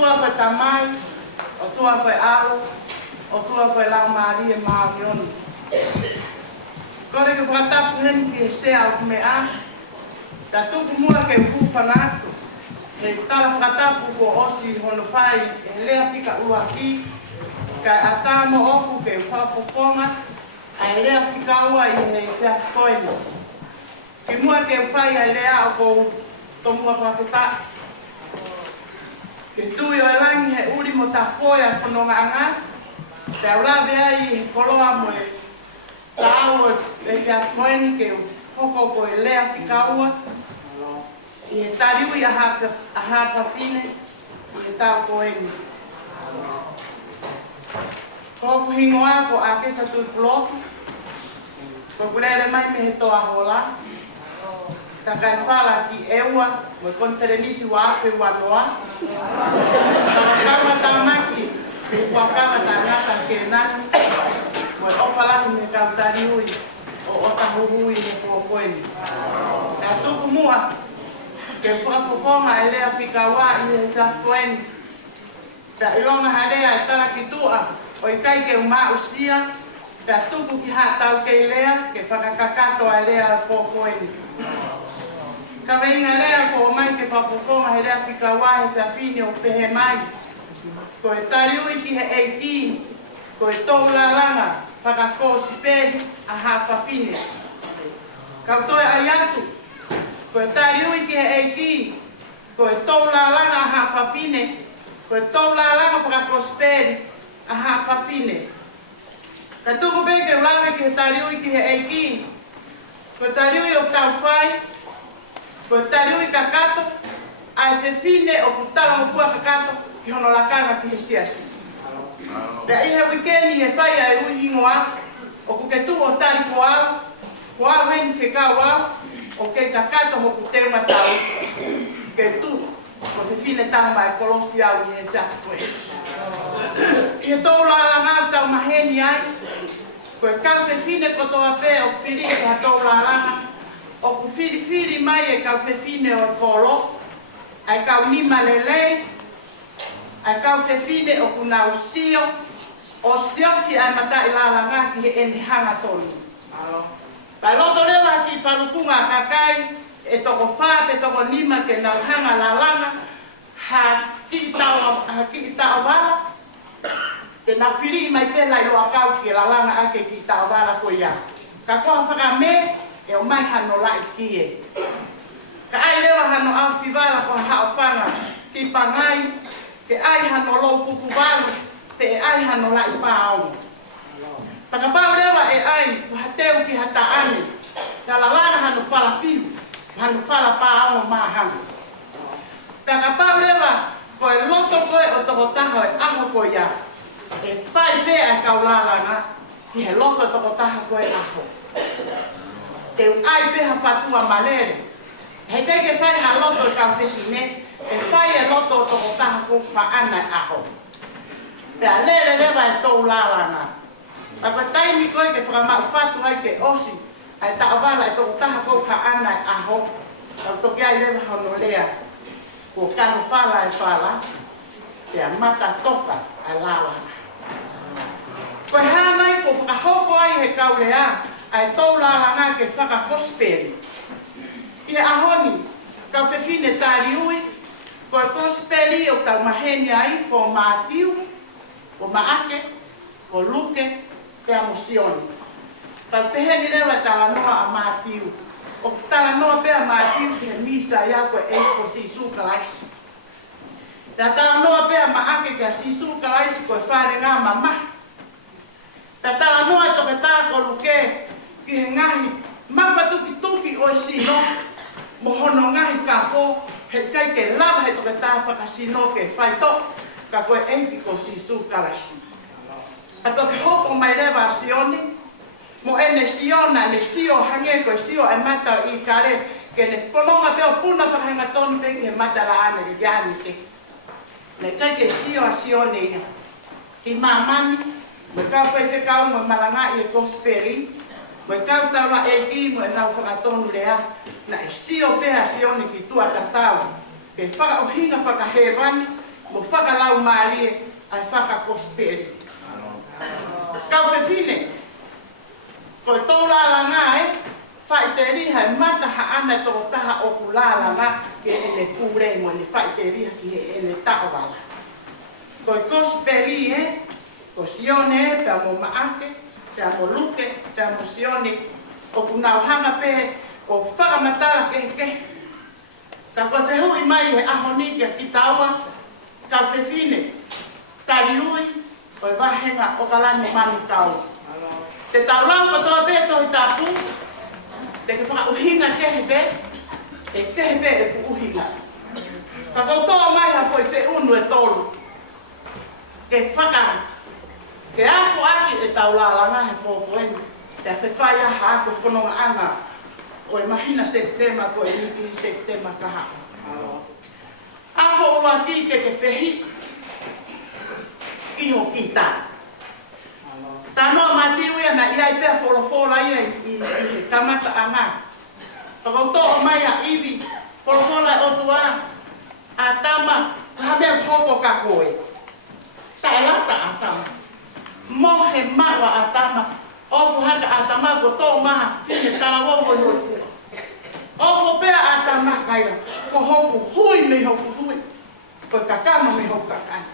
tua koe tamai, o tua koe aro, o tua koe lau maari e maamioni. Kore ke whakatapu heni ki he sea o kumea, ta tuku mua ke ukufa ngātu. He tala whakatapu ko osi hono whai e lea pika ua ki, kai atamo oku ke whafofonga, ai lea pika ua i he kia koeni. Ki mua ke whai ai lea o kou tomua whakata. Ke tui o elangi he uri mo ta whoia whanonga anga, te aurawe ai he koloa mo e tāo e kia koeni ke hoko ko e lea pika ua, i he tariui a hawhawhine, i he tāo koeni. Ko hingoa ko a kesa tui puloku, ko kulele mai me he toa hola, ta kai whala ki eua, mo konferenisi wa afe wanoa, whakakama tā maki, me whakama tā ngata ke nani, mo e ofalahi me kautariui, o otahuhui me kōkoeni. Ta tuku mua, ke whakafofonga e lea whikawa i he tākoeni, ta ilonga harea e tala ki tua, o i kai ke umau sia, ta tuku ki hatau ke lea, ke whakakakato a lea kōkoeni. Ka weinga lea ko mai ke whapofonga he lea whikawa he whiawhine o pehe mai. Ko e tariui ki he 18, ko e tōlaranga whakako siperi a hawhawhine. Kautoe ai atu, ko e tariui ki he 18, ko e tōlaranga a hawhawhine, ko e tōlaranga whakako siperi a hawhawhine. Ka tuku peke ulawe ki he tariui ki he 18, ko e tariui o tau whai, ko tariui kakato, ai whewhine o kutala mo fua kakato ki hono lakanga ki he siasi. Pea i he wikeni he whai ai ui ingoa, o kuketu o tari ko au heni whekau au, o ke kakato ho kuteu matau, ke tu, ko whewhine tamba e kolosi au i he whiakoe. I he tōla ala ngāu tau maheni ai, ko e kau whewhine ko toa pē o whiri e ha tōla alanga, o ku whiri mai e kau whewhine o e kolo, ai kau nima lelei, ai kau whewhine o ku nau sio, o siofi ai mata i lala ngaki he eni hanga tonu. Pai loto lewa ki wharukunga kakai, e toko whāpe toko nima ke nau hanga lalanga, ha ki i tau wala, te nau whiri mai tēnā i loa kau ki lalanga ake ki i tau wala ko ia. Ka koha whakame, e o mai hano lai kie. Ka ai lewa hano au whiwala ko hao whanga ki pangai, te ai hano lou kukuwalu, te e ai hano lai pāongo. Pakapau lewa e ai ko hateu ki hataani, ka lalanga hano whala whiu, hano whala pāongo māhango. Pakapau lewa ko e loto koe o toko taha e aho ko ia, e whai pēa e kau lalanga, ki he loto toko taha koe aho. Te ai peha whatua malere. Hei kei ke whai ha loto i kau whewhine, e whai e loto o toko taha ko whaana e aho. Pea lere rewa e tō lalanga. A koe taimi koe ke whakamau whatu ai ke osi, ai taawala e toko taha ko whaana e aho, au toki ai rewa hono lea, ko kano whala e whala, pea mata toka ai lalanga. Koe hānai ko whakahoko ai he kau lea, ai tau lalanga ke whakakosperi. I he ahoni, kau whewhine tariui, ko e kosperi o tau maheni ai, ko Matthew, ko Maake, ko Luke, te Amosioni. Tau peheni rewa tala noa a Matthew. O tala noa pea Matthew ki he misa ia ko e ko Sisu Kalaisi. Ta tala noa pea Maake ki a Sisu Kalaisi ko e whare ngā mama. Ta tala noa toke tā ko Luke, ki he ngahi, mawhatuki o e sino, mo hono ngahi ka fō, he kai ke lawa he toke tā whakasino ke whaito, ka koe eiki ko Sisu Kalaisi. A toke hopo mai rewa sione, mo ene siona, ne sio hange koe sio e mata i kare, ke ne whanonga peo puna whakahenga tonu pe ki he mata la ane i yani te. Ne kai ke sio a sione ia. Ki mamani, me kau whewhekau mo malanga i e kosperi, mo e kau taura e ki mo e nau whakatonu lea, na e sio pēha sione ki tua tatau, ke whakaohinga whakahewani, mo whakalau maalie ai whakakosperi. Kau whewhine, koe tau lālanga whai te riha mata haana tō taha o ku lālanga ke ele kūre mo ni whai te riha ki he ele taowala. Koe kosperi ko sione, te mo maake, te mo luke, te mo sione, o ku nauhanga pe o whakamatara ke. Ka koe te hui mai he ahoni ki taua, ka whewhine, tariui, koe wahenga o kalani manu tau. Te taulau ko toa pe tohi tāpū, te ke whakauhinga kehepe, e kehepe e ku uhinga. Ka koutoa mai ha foi whe unu e tolu, ke whaka, ke afo aki e taulālanga he pōpoeni, te whewhai aha ako whanonga anga, o e mahina septema ko e niki septema kaha. Afo ua ki ke whehi, iho ki tā. Tanoa matiu ia na iai pēr wholofola ia i kamata anga. Pakautoa mai a iwi, wholofola o tua a tama, hamea hopo ka koe. Ta e lata a tama. Mohe mawa a tama, ofo haka a tama ko tō maha whine talawowo i hoi fua. Ofo pēr a tama kaira, ko hopu hui me hopu hui, ko kakano me hopu kakano.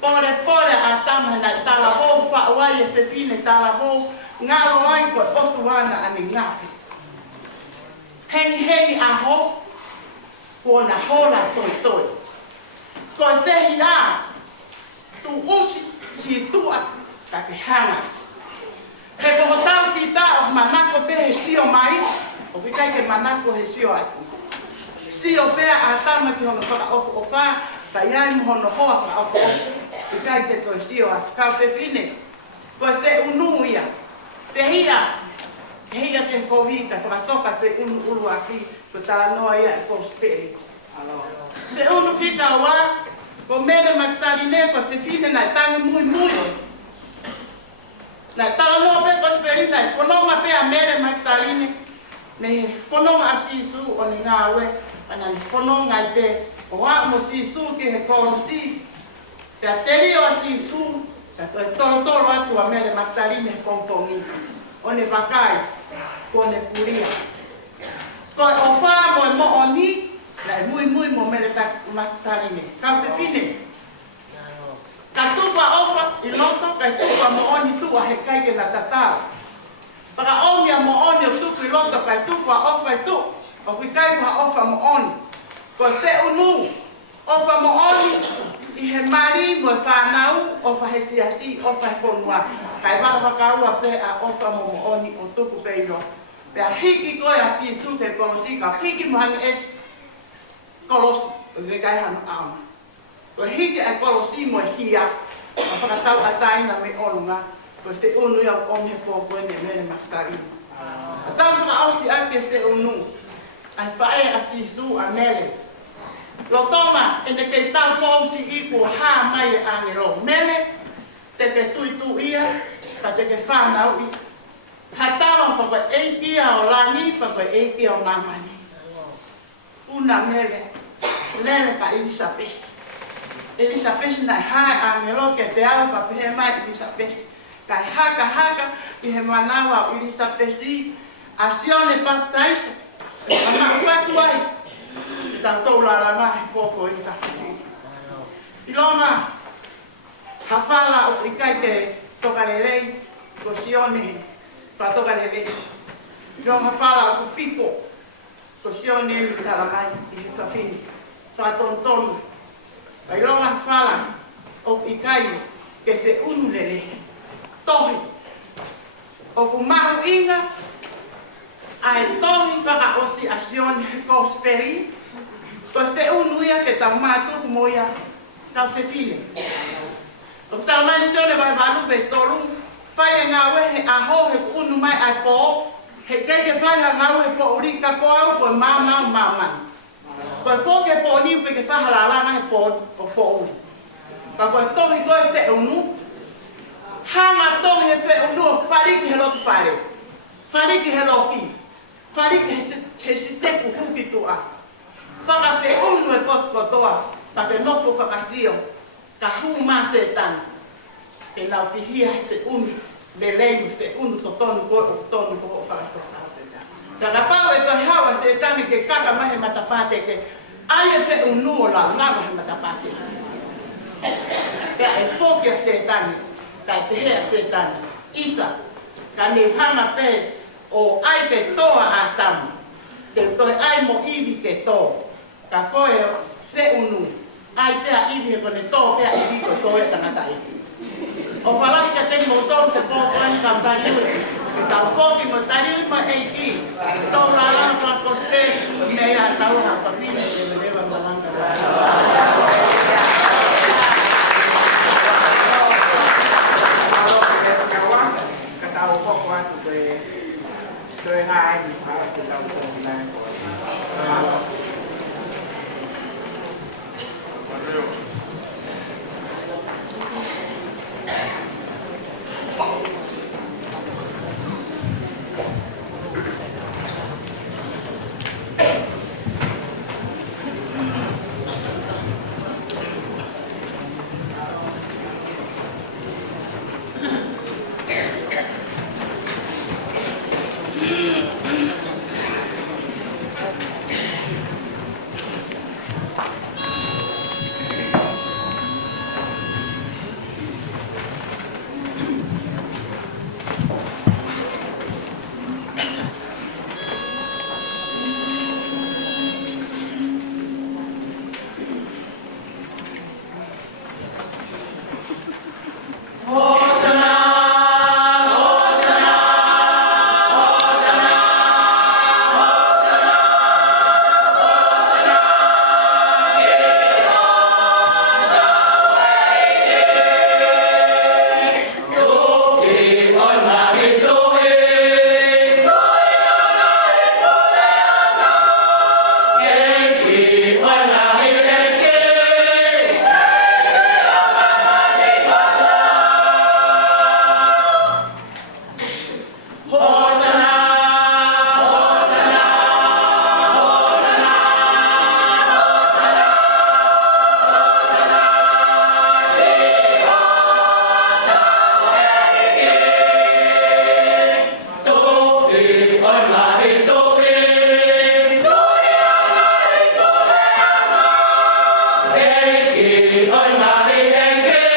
Pore a tama na talabo whaawai e whewhine talabo ngalo ai koe otu wana ane ngahi. Hengi aho, kua na hola toi. Koe whehi a, tu usi si tua ka ke hanga. He koho tau ki ta o manako pe he sio mai, o ki kai ke manako he sio atu. Sio pea a tama ki hono whaka ofu o wha, pa iai mo hono hoa wha ofu ofu. I kai te toi sio atu. Kau whewhine, koe whe unu ia. Hia ke kovita, whakatoka whe unu ulu aki, ko tala noa ia e kosperi. Whe unu whika wa, ko mere maktarine, ko whewhine nai tangi mui. Nai tala noa pe kosperi, nai whanonga pe a mere maktarine, ne whanonga a sisu o ni ngāwe, ana ni whanonga i pe, o wā mo sisu ki he kolosi, te a terio a sisu, te toro atu a mere maktarine he kompongi. O ne wakai, ko ne puria. Koe o whā mo e mo o ni, lai mui mo mere maktarine. Kau whewhine. Ka tupua ofa i loto, kai tupua mo oni tua he kai ke na tatau. Paka omia mo oni o tupu i loto, kai tupua ofa i tu. O kui kai kuha ofa mo oni. Koe te unu, ofa mo oni, i he mari mo e whanau, ofa he siasi, ofa he whonua. Kai wakaua pe a ofa mo oni o tuku pe iro. Pe a hiki koe a sisu te kolosi, ka hiki mo hangi es kolosi, o te kai hanu auna. Ko hiki a kolosi mo e hia, a whakatau a taina me olunga, ko te unu ia o he pōkoe ne mere maktarina. A tau whakaosi ai te te unu, ai whae a sisu a mere. Lotoma, ene kei tau pōsi iku hā mai e angero mele, te ke tuitu ia, pa te ke whanau i. Hatawa pa koe eitia o langi, pa koe eitia o mamani. Una mele, lele ka Elisabeth. Elisabeth nai hae angelo ke te au pa pehe mai Elisabeth. Kai haka, i he manawa o Elisabeth i, a sione baptaisa, a whatu ai. I tau tau laranga he pōko i ka whiri. I longa, hawhala o i kai te tokarerei, ko sione, pa tokarerei. I longa hawhala o ku pipo, ko sione i talamai, i he kawhini, pa tontonu. I longa hawhala o i kai ke te unulele, tohi. O ku mahu inga, ai tohi whaka osi a sione he kosperi, ko te unuia ke tau mātuku mo ia tau whewhine. O tau mai sione vai waru pe tolu, whai e ngā wehe a ho he unu mai ai pō, he kei ke whai a ngā wehe pō uri ka koau koe māmani. Koe fōke pō niu pe ke whahalalanga he pō uri. Ka koe tohi koe whe unu, hanga tohi he whe unu o whariki he lotu whare, whariki he loki, whariki he si teku huki tua. Whaka whe unu e pot kotoa, pa ke nofo whakasio, ka hu mā setan, e lau whihia he whi unu, le leimu whi unu to tonu koe o tonu ko o whakatoka. Ka ka pau e toi hawa setan ke kaka mahe matapate ke ai e whi unu o la lawa he matapate. Pea e whokia setan, ka e tehea setan, isa, ka ne hanga pe o ai ke toa a tamu, te toi ai mo iwi ke tō, ka koe se unu, ai pea iwi he kone tō pea iwi ko tō e tangata isi. O whalaki ka te mo tōru te pōkoen ka tariue, ke tau whoki mo tariue ma eiti, tō la lana whakosteri, mea tau ha pawhini e merewa malanga ka tau whoko atu koe hae ni whaase tau tōru nai koe. Oi, Maria,